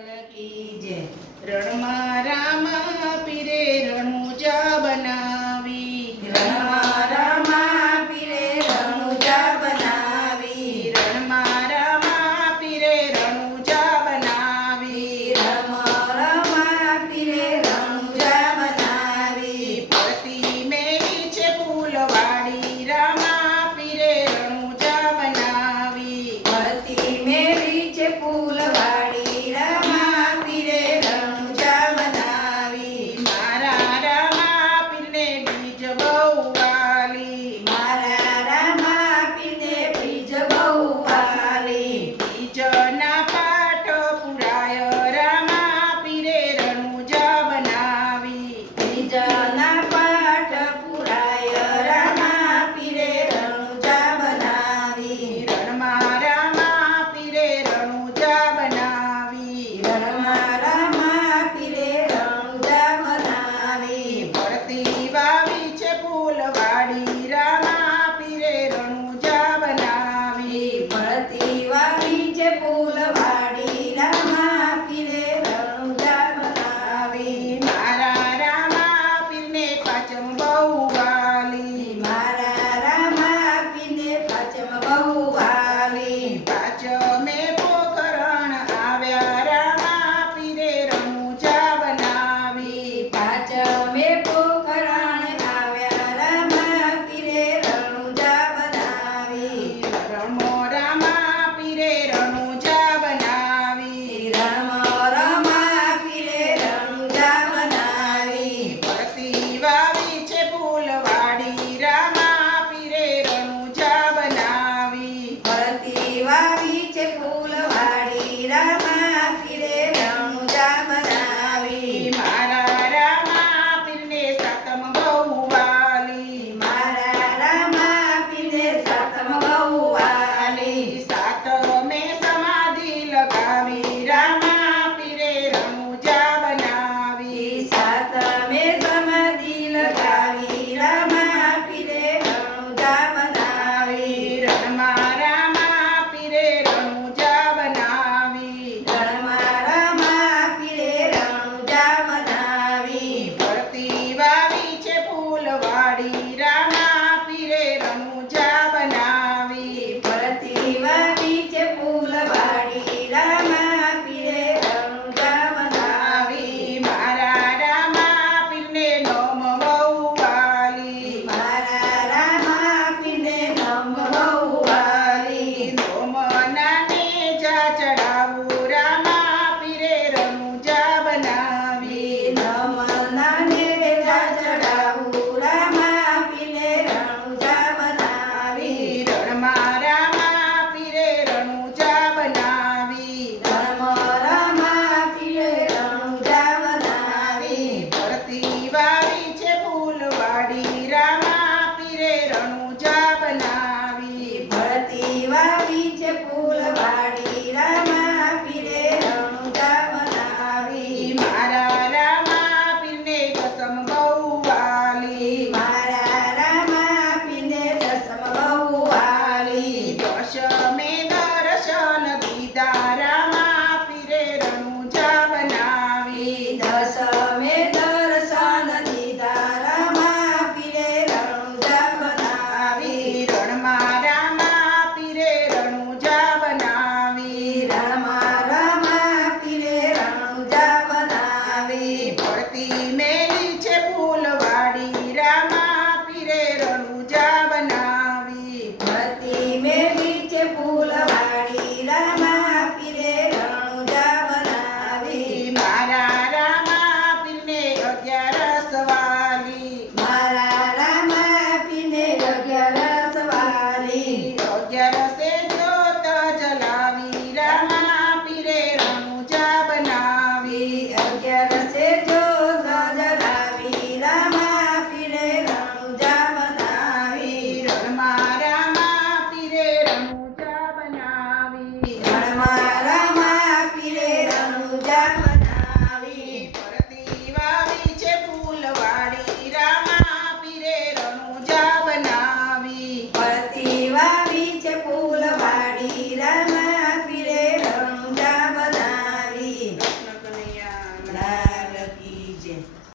લાલ કી જય રણમાં Rama પીરે Ranuja Hari Ram. Yeah.